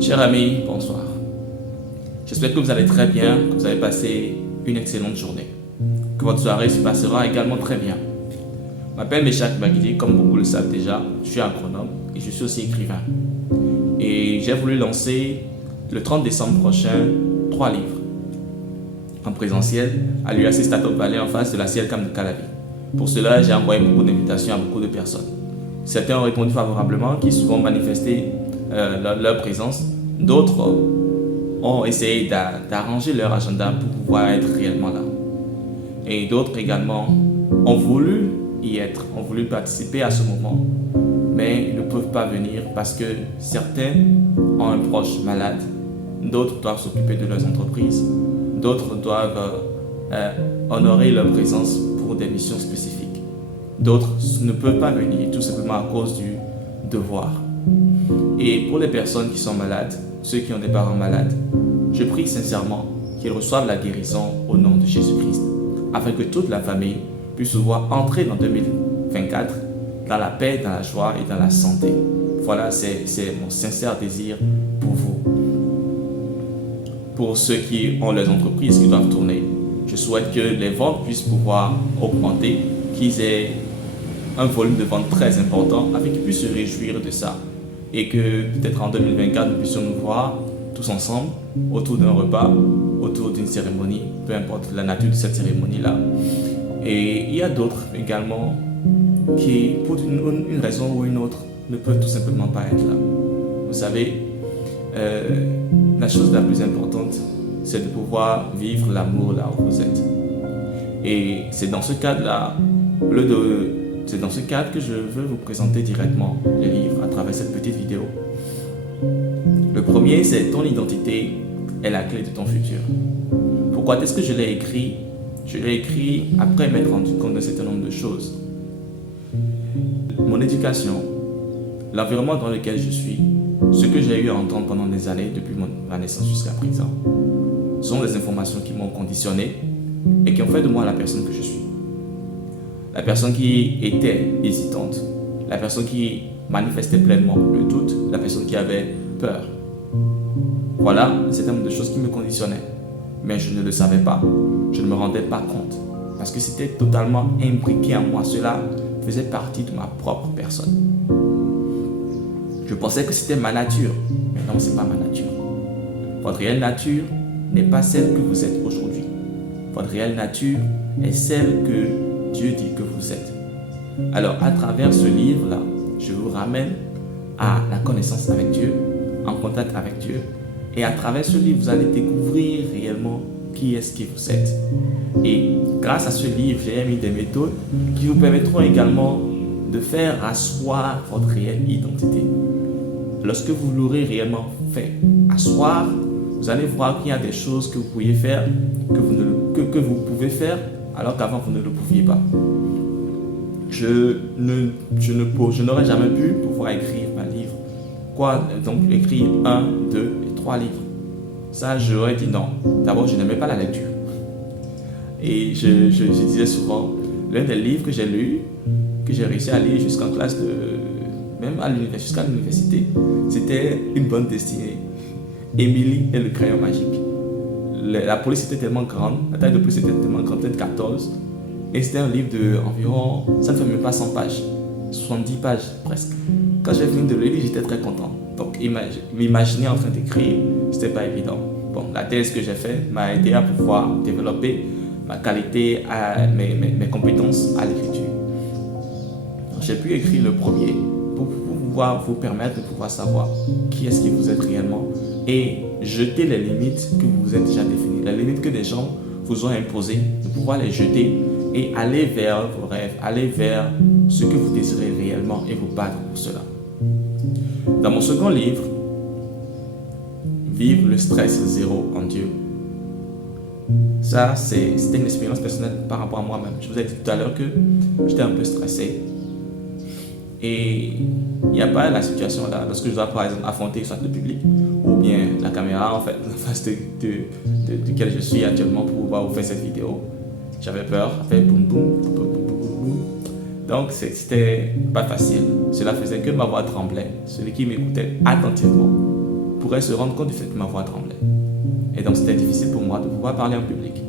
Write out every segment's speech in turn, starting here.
Chers amis, bonsoir. J'espère que vous allez très bien, que vous avez passé une excellente journée, que votre soirée se passera également très bien. Je m'appelle Meshach Bagidi, comme beaucoup le savent déjà, je suis agronome et je suis aussi écrivain. Et j'ai voulu lancer le 30 décembre prochain 3 livres en présentiel à l'UAC Startup Valley en face de la CLCAM de Calavi. Pour cela, j'ai envoyé beaucoup d'invitations à beaucoup de personnes. Certains ont répondu favorablement, qui souvent manifesté leur présence. D'autres ont essayé d'arranger leur agenda pour pouvoir être réellement là. Et d'autres également ont voulu y être, ont voulu participer à ce moment, mais ne peuvent pas venir parce que certains ont un proche malade, d'autres doivent s'occuper de leurs entreprises, d'autres doivent honorer leur présence pour des missions spécifiques. D'autres ne peuvent pas venir tout simplement à cause du devoir. Et pour les personnes qui sont malades, ceux qui ont des parents malades, je prie sincèrement qu'ils reçoivent la guérison au nom de Jésus-Christ, afin que toute la famille puisse pouvoir entrer dans 2024 dans la paix, dans la joie et dans la santé. Voilà, c'est mon sincère désir pour vous. Pour ceux qui ont leurs entreprises qui doivent tourner, je souhaite que les ventes puissent pouvoir augmenter, qu'ils aient un volume de vente très important afin qu'ils puissent se réjouir de ça et que peut-être en 2024 nous puissions nous voir tous ensemble autour d'un repas, autour d'une cérémonie, peu importe la nature de cette cérémonie-là. Et il y a d'autres également qui, pour une raison ou une autre, ne peuvent tout simplement pas être là. Vous savez, la chose la plus importante, c'est de pouvoir vivre l'amour là où vous êtes. Et c'est dans ce cadre-là, c'est dans ce cadre que je veux vous présenter directement les livres à travers cette petite vidéo. Le premier, c'est ton identité est la clé de ton futur. Pourquoi est-ce que je l'ai écrit? Je l'ai écrit après m'être rendu compte d'un certain nombre de choses. Mon éducation, l'environnement dans lequel je suis, ce que j'ai eu à entendre pendant des années depuis ma naissance jusqu'à présent, sont des informations qui m'ont conditionné et qui ont fait de moi la personne que je suis. La personne qui était hésitante, la personne qui manifestait pleinement le doute, la personne qui avait peur. Voilà un certain nombre de choses qui me conditionnaient. Mais je ne le savais pas, je ne me rendais pas compte. Parce que c'était totalement imbriqué en moi. Cela faisait partie de ma propre personne. Je pensais que c'était ma nature. Mais non, ce n'est pas ma nature. Votre réelle nature n'est pas celle que vous êtes aujourd'hui. Votre réelle nature est celle que Dieu dit que vous êtes. Alors, à travers ce livre-là, je vous ramène à la connaissance avec Dieu, en contact avec Dieu. Et à travers ce livre, vous allez découvrir réellement qui est-ce que vous êtes. Et grâce à ce livre, j'ai mis des méthodes qui vous permettront également de faire asseoir votre réelle identité. Lorsque vous l'aurez réellement fait asseoir, vous allez voir qu'il y a des choses que vous pourriez faire, que vous pouvez faire, alors qu'avant vous ne le pouviez pas. Je n'aurais jamais pu pouvoir écrire un livre. Donc écrire 1, 2 et 3 livres. Ça, j'aurais dit non. D'abord, je n'aimais pas la lecture. Et je disais souvent, l'un des livres que j'ai lu, que j'ai réussi à lire jusqu'en classe même jusqu'à l'université, c'était Une bonne destinée. Émilie et le crayon magique. La police était tellement grande, la taille de police était tellement grande, peut-être 14. Et c'était un livre d'environ, ça ne fait même pas 100 pages, 70 pages presque. Quand j'ai fini de le lire, j'étais très content. Donc m'imaginer en train d'écrire, c'était pas évident. Bon, la thèse que j'ai faite m'a aidé à pouvoir développer ma qualité, mes compétences à l'écriture. J'ai pu écrire le premier pour pouvoir vous permettre de pouvoir savoir qui est-ce que vous êtes réellement et jeter les limites que vous vous êtes déjà définies, les limites que des gens vous ont imposées, de pouvoir les jeter et aller vers vos rêves, aller vers ce que vous désirez réellement et vous battre pour cela. Dans mon second livre, Vivre le stress zéro en Dieu. Ça, c'était une expérience personnelle par rapport à moi-même. Je vous ai dit tout à l'heure que j'étais un peu stressé. Et il n'y a pas la situation là, lorsque je dois par exemple affronter soit le public ou bien la caméra en fait, en face duquel je suis actuellement pour pouvoir vous faire cette vidéo. J'avais peur, fait boum boum boum boum boum boum. Donc, c'était pas facile. Cela faisait que ma voix tremblait. Celui qui m'écoutait attentivement pourrait se rendre compte du fait que ma voix tremblait. Et donc, c'était difficile pour moi de pouvoir parler en public.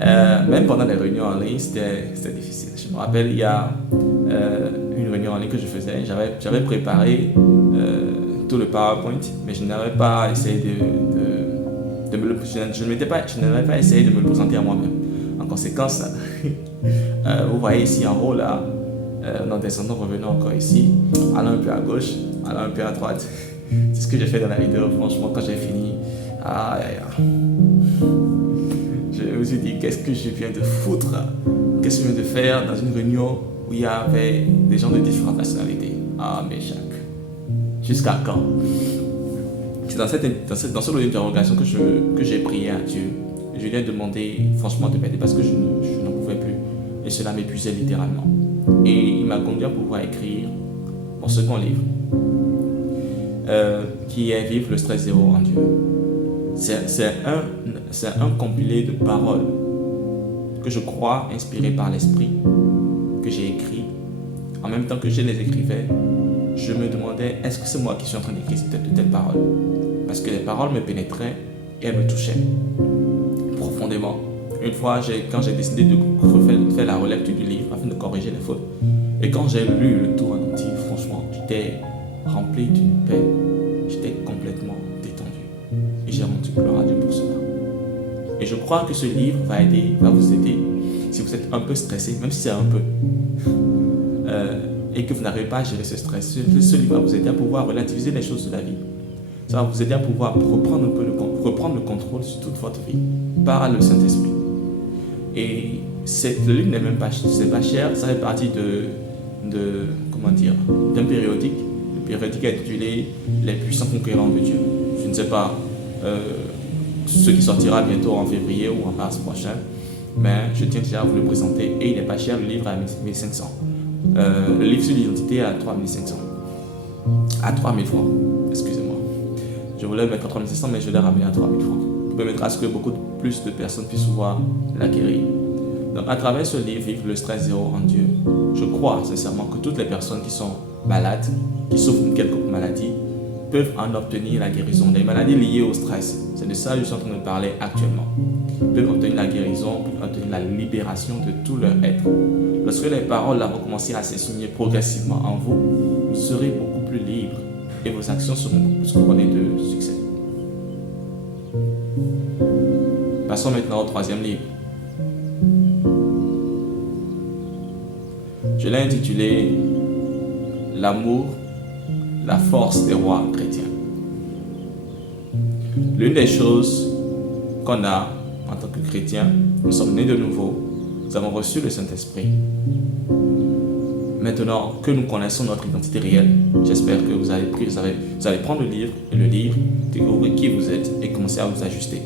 Même pendant les réunions en ligne, c'était difficile. Je me rappelle, il y a une réunion en ligne que je faisais. J'avais préparé tout le PowerPoint, mais je n'avais pas essayé de me le présenter. Je n'avais pas essayé de me le présenter à moi-même. En conséquence, vous voyez ici en haut, là, en descendant, revenons encore ici, allant un peu à gauche, allant un peu à droite. C'est ce que j'ai fait dans la vidéo, franchement, quand j'ai fini. Je me suis dit, qu'est-ce que je viens de foutre? Qu'est-ce que je viens de faire dans une réunion où il y avait des gens de différentes nationalités? Mais Jacques, jusqu'à quand? C'est dans ce lot d'interrogation que j'ai prié à Dieu. Je lui ai demandé franchement de m'aider parce que je n'en pouvais plus. Et cela m'épuisait littéralement. Et il m'a conduit à pouvoir écrire mon second livre, qui est Vivre le stress zéro en Dieu. C'est un compilé de paroles que je crois inspirées par l'esprit, que j'ai écrit. En même temps que je les écrivais, je me demandais, est-ce que c'est moi qui suis en train d'écrire de telles paroles? Parce que les paroles me pénétraient et elles me touchaient profondément. Une fois, quand j'ai décidé de faire la relecture du livre afin de corriger les fautes, et quand j'ai lu le tout en entier, franchement, j'étais rempli d'une paix, j'étais complètement détendu. Et j'ai rendu gloire à Dieu pour cela. Et je crois que ce livre va vous aider si vous êtes un peu stressé, même si c'est un peu, et que vous n'arrivez pas à gérer ce stress. Ce livre va vous aider à pouvoir relativiser les choses de la vie. Ça va vous aider à pouvoir reprendre le contrôle sur toute votre vie par le Saint-Esprit. Et le livre n'est même pas cher, ça fait partie d'un périodique. Le périodique est intitulé Les puissants conquérants de Dieu. Je ne sais pas ce qui sortira bientôt en février ou en mars prochain, mais je tiens déjà à vous le présenter et il n'est pas cher, le livre est à 1500. Le livre sur l'identité est à 3500. À 3000 francs, excusez-moi. Je voulais le mettre à 3500, mais je l'ai ramené à 3000 francs. Pour permettre à ce que beaucoup plus de personnes puissent pouvoir l'acquérir. Donc, à travers ce livre, Vivre le stress zéro en Dieu, je crois sincèrement que toutes les personnes qui sont malades, qui souffrent d'une quelconque maladie, peuvent en obtenir la guérison. Les maladies liées au stress, c'est de ça que je suis en train de parler actuellement. Ils peuvent obtenir la guérison, peuvent obtenir la libération de tout leur être. Lorsque les paroles vont commencer à s'essuyer progressivement en vous, vous serez beaucoup plus libre et vos actions seront beaucoup plus couronnées de succès. Passons maintenant au troisième livre. Je l'ai intitulé L'amour, la force des rois chrétiens. L'une des choses qu'on a en tant que chrétiens, nous sommes nés de nouveau, nous avons reçu le Saint-Esprit. Maintenant que nous connaissons notre identité réelle, j'espère que vous allez prendre le livre et le lire, découvrir qui vous êtes et commencer à vous ajuster.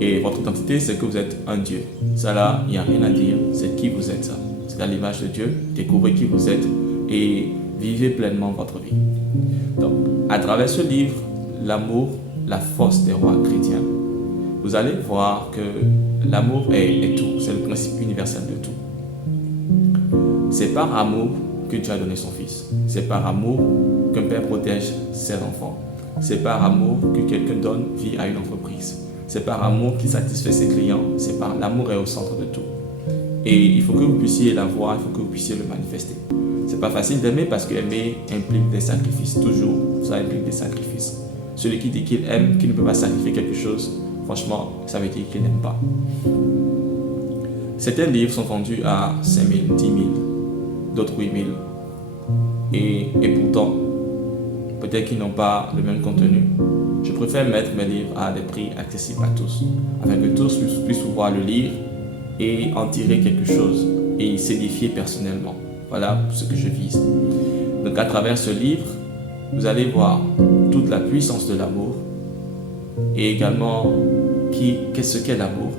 Et votre identité, c'est que vous êtes un Dieu. Ça là, il n'y a rien à dire, c'est qui vous êtes ça. C'est à l'image de Dieu, découvrez qui vous êtes et vivez pleinement votre vie. Donc, à travers ce livre, L'amour, la force des rois chrétiens, vous allez voir que l'amour est tout, c'est le principe universel de tout. C'est par amour que Dieu a donné son Fils. C'est par amour qu'un père protège ses enfants. C'est par amour que quelqu'un donne vie à une entreprise. C'est par amour qu'il satisfait ses clients. C'est par l'amour est au centre de tout. Et il faut que vous puissiez la voir, il faut que vous puissiez le manifester. C'est pas facile d'aimer parce qu'aimer implique des sacrifices. Toujours, ça implique des sacrifices. Celui qui dit qu'il aime, qu'il ne peut pas sacrifier quelque chose, franchement, ça veut dire qu'il n'aime pas. Certains livres sont vendus à 5 000, 10 000, d'autres 8 000. Et pourtant, peut-être qu'ils n'ont pas le même contenu. Je préfère mettre mes livres à des prix accessibles à tous, afin que tous puissent pouvoir le lire et en tirer quelque chose et s'édifier personnellement. Voilà ce que je vise. Donc à travers ce livre, vous allez voir toute la puissance de l'amour et également qu'est-ce qu'est l'amour.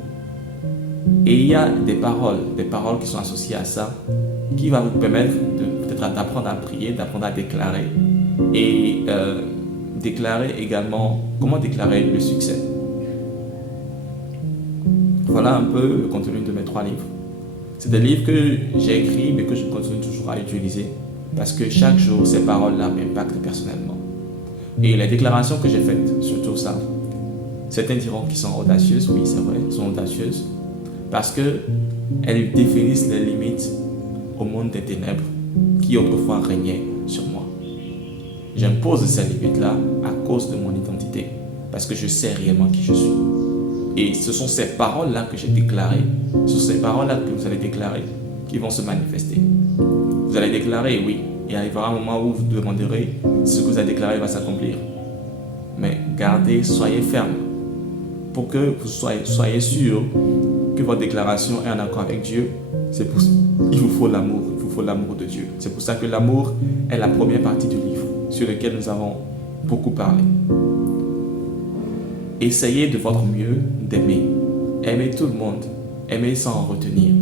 Et il y a des paroles qui sont associées à ça qui va vous permettre peut-être d'apprendre à prier, d'apprendre à déclarer et déclarer également comment déclarer le succès. Voilà un peu le contenu de mes 3 livres. C'est des livres que j'ai écrits mais que je continue toujours à utiliser parce que chaque jour, ces paroles-là m'impactent personnellement. Et les déclarations que j'ai faites, surtout ça, certains diront qu'ils sont audacieuses, oui c'est vrai, elles sont audacieuses, parce qu'elles définissent les limites au monde des ténèbres qui autrefois régnait sur moi. J'impose ces limites-là à cause de mon identité, parce que je sais réellement qui je suis. Et ce sont ces paroles-là que j'ai déclarées, ce sont ces paroles-là que vous allez déclarer qui vont se manifester. Vous allez déclarer, oui, et il arrivera un moment où vous vous demanderez si ce que vous avez déclaré va s'accomplir. Mais gardez, soyez ferme, pour que vous soyez sûr que votre déclaration est en accord avec Dieu. Il vous faut l'amour, il vous faut l'amour de Dieu. C'est pour ça que l'amour est la première partie du livre sur lequel nous avons beaucoup parlé. Essayez de votre mieux d'aimer. Aimez tout le monde, aimez sans en retenir,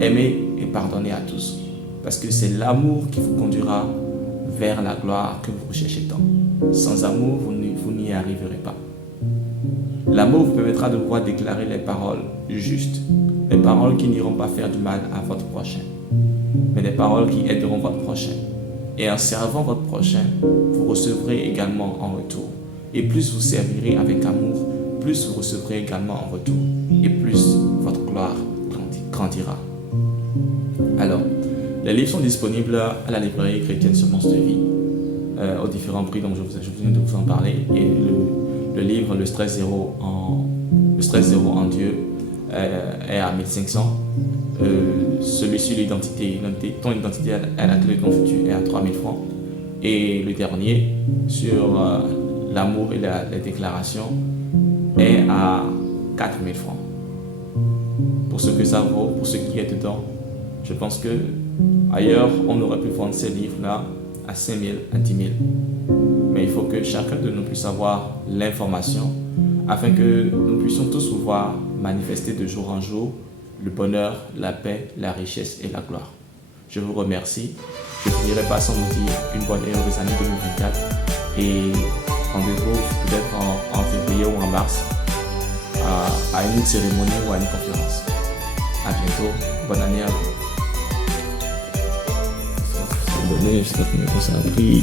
aimez et pardonnez à tous. Parce que c'est l'amour qui vous conduira vers la gloire que vous recherchez tant. Sans amour, vous n'y arriverez pas. L'amour vous permettra de pouvoir déclarer les paroles justes, les paroles qui n'iront pas faire du mal à votre prochain, mais des paroles qui aideront votre prochain. Et en servant votre prochain, vous recevrez également en retour. Et plus vous servirez avec amour, plus vous recevrez également en retour. Et plus votre gloire grandira. Alors, les livres sont disponibles à la librairie chrétienne Semence de vie, aux différents prix dont je viens de vous en parler. Et le livre Le stress zéro en Dieu est à 1500. Celui sur l'identité, ton identité à la clé de ton futur est à 3000 francs. Et le dernier sur l'amour et les déclarations est à 4000 francs. Pour ce que ça vaut, pour ce qui est dedans, je pense que ailleurs on aurait pu vendre ces livres-là à 5000, à 10 000. Mais il faut que chacun de nous puisse avoir l'information afin que nous puissions tous pouvoir manifester de jour en jour le bonheur, la paix, la richesse et la gloire. Je vous remercie. Je ne finirai pas sans vous dire une bonne et heureuse année 2024 et rendez-vous peut-être en février ou en mars à une cérémonie ou à une conférence. À bientôt. Bonne année à vous. J'espère que ça a pris.